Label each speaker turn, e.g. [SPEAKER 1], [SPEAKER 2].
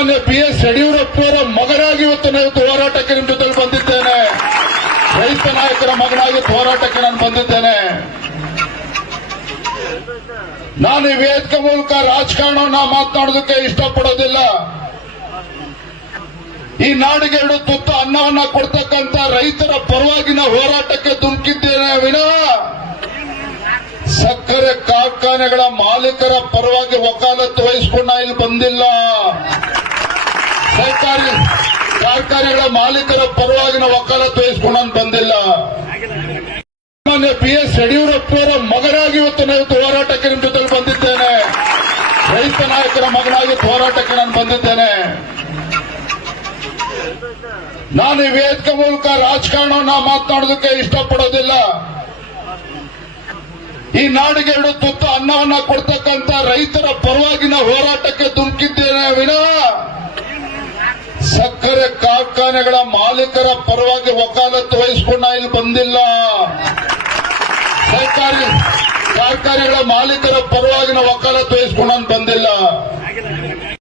[SPEAKER 1] ಮಾನ್ಯ B S ಯಡಿಯೂರಪ್ಪರ ಮಗನಾಗಿ ಇವತ್ತು ನಾವು ಹೋರಾಟಕ್ಕೆ ನಿಮ್ಮ ಜೊತೆ ಬಂದಿದ್ದೇನೆ. ರೈತ ನಾಯಕರ ಮಗನಾಗಿ ಹೋರಾಟಕ್ಕೆ ನಾನು ಬಂದಿದ್ದೇನೆ. ನಾನು ಈ ವೇದಿಕೆ ಮೂಲಕ ರಾಜಕಾರಣವನ್ನ ಮಾತನಾಡೋದಕ್ಕೆ ಇಷ್ಟಪಡೋದಿಲ್ಲ. ಈ ನಾಡಿಗೆ ಎರಡು ತುತ್ತು ಅನ್ನವನ್ನ ಕೊಡ್ತಕ್ಕಂತ ರೈತರ ಪರವಾಗಿನ ಹೋರಾಟಕ್ಕೆ ಧುಮುಕಿದ್ದೇನೆ ವಿನ. ಸಕ್ಕರೆ ಕಾರ್ಖಾನೆಗಳ ಮಾಲೀಕರ ಪರವಾಗಿ ವಕಾಲತ್ತು ವಹಿಸಿಕೊಂಡು ಇಲ್ಲಿ ಬಂದಿಲ್ಲ. ಕಾರ್ಖಾನೆಗಳ ಮಾಲೀಕರ ಪರವಾಗಿನ ವಕಾಲತ್ತು ವಹಿಸಿಕೊಂಡು ಬಂದಿಲ್ಲ. ಪಿ ಬಿ ಯಡಿಯೂರಪ್ಪ ಅವರ ಮಗನಾಗಿ ಇವತ್ತು ನಾನು ಹೋರಾಟಕ್ಕೆ ನಿಮ್ಮ ಜೊತೆ ಬಂದಿದ್ದೇನೆ. ರೈತ ನಾಯಕರ ಮಗನಾಗಿ ಹೋರಾಟಕ್ಕೆ ನಾನು ಬಂದಿದ್ದೇನೆ. ನಾನು ಈ ವೇದಿಕೆ ಮೂಲಕ ರಾಜಕಾರಣವನ್ನ ಮಾತನಾಡೋದಕ್ಕೆ ಇಷ್ಟಪಡೋದಿಲ್ಲ. ಈ ನಾಡಿಗೆ ಎರಡು ತುತ್ತ ಅನ್ನವನ್ನ ಕೊಡ್ತಕ್ಕಂತ ರೈತರ ಪರವಾಗಿನ ಹೋರಾಟಕ್ಕೆ ಧುಮುಕಿದ್ದೇನೆ ವಿನಃ ಕಾರ್ಖಾನೆಗಳ ಮಾಲೀಕರ ಪರವಾಗಿ ವಕಾಲತ್ತು ವಹಿಸಿಕೊಂಡ ಇಲ್ಲಿ ಬಂದಿಲ್ಲ. ಸರ್ಕಾರಿ ಕಾರ್ಖಾನೆಗಳ ಮಾಲೀಕರ ಪರವಾಗಿನ ವಕಾಲತ್ತು ವಹಿಸಿಕೊಂಡು ಬಂದಿಲ್ಲ.